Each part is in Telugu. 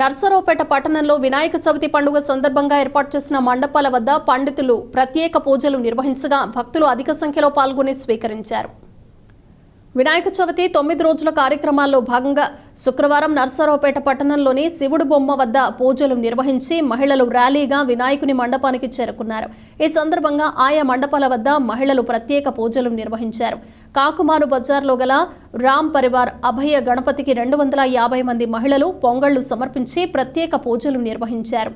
నర్సరావుపేట పట్టణంలో వినాయక చవితి పండుగ సందర్భంగా ఏర్పాటు చేసిన మండపాల వద్ద పండితులు ప్రత్యేక పూజలు నిర్వహించగా భక్తులు అధిక సంఖ్యలో పాల్గొని స్వీకరించారు. వినాయక చవితి 9 రోజుల కార్యక్రమాల్లో భాగంగా శుక్రవారం నర్సరావుపేట పట్టణంలోని శివుడు బొమ్మ వద్ద పూజలు నిర్వహించి మహిళలు ర్యాలీగా వినాయకుని మండపానికి చేరుకున్నారు. ఈ సందర్భంగా ఆయా మండపాల వద్ద మహిళలు ప్రత్యేక పూజలు నిర్వహించారు. కాకుమారు బజార్లో గల రామ్ పరివార్ అభయ గణపతికి 250 మంది మహిళలు పొంగళ్లు సమర్పించి ప్రత్యేక పూజలు నిర్వహించారు.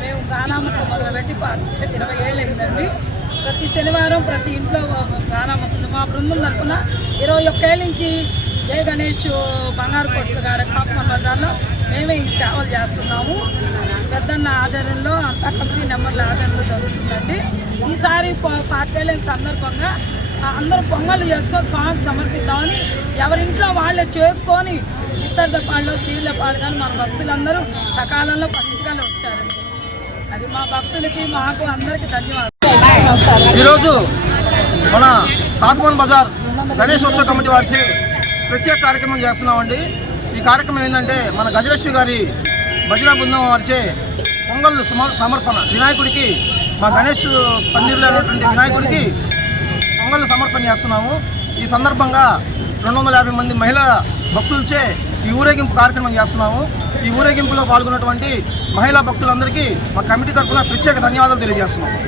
మేము గానామతో మొదలుపెట్టి 20 ఏళ్ళు అయిందండి. ప్రతి శనివారం ప్రతి ఇంట్లో గానామతుంది. మా బృందం తరఫున 21 ఏళ్ళ నుంచి జయ గణేష్ బంగారు కొట్టు గారి కాకుమార్ బజార్లో మేమే ఈ సేవలు చేస్తున్నాము. పెద్దన్న ఆధ్వర్యంలో అంతా కమిటీ నెంబర్ల ఆధ్వర్యంలో జరుగుతుందండి. ఈసారి 40 ఏళ్ళ సందర్భంగా అందరూ పొంగళ్ళు చేసుకొని స్వామికి సమర్పిద్దామని ఎవరింట్లో వాళ్ళే చేసుకొని ఇతర పాళ్ళు స్టీల్ పాలు కానీ మన భక్తులందరూ సకాలంలో 10 వచ్చారండి. అది మా భక్తులకి మాకు అందరికీ ధన్యవాదాలు. ఈరోజు మన కాకుమార్ బజార్ గణేశోత్సవ కమిటీ వారిచే ప్రత్యేక కార్యక్రమం చేస్తున్నామండి. ఈ కార్యక్రమం ఏంటంటే మన గజలక్ష్మి గారి భజన బృందం వారిచే పొంగళ్ళు సమర్పణ వినాయకుడికి మా గణేష్ పందిర్లో ఉన్నటువంటి వినాయకుడికి పొంగళ్ళు సమర్పణ చేస్తున్నాము. ఈ సందర్భంగా 250 మంది మహిళా భక్తులచే ఈ ఊరేగింపు కార్యక్రమం చేస్తున్నాము. ఈ ఊరేగింపులో పాల్గొన్నటువంటి మహిళా భక్తులందరికీ మా కమిటీ తరఫున ప్రత్యేక ధన్యవాదాలు తెలియజేస్తున్నాము.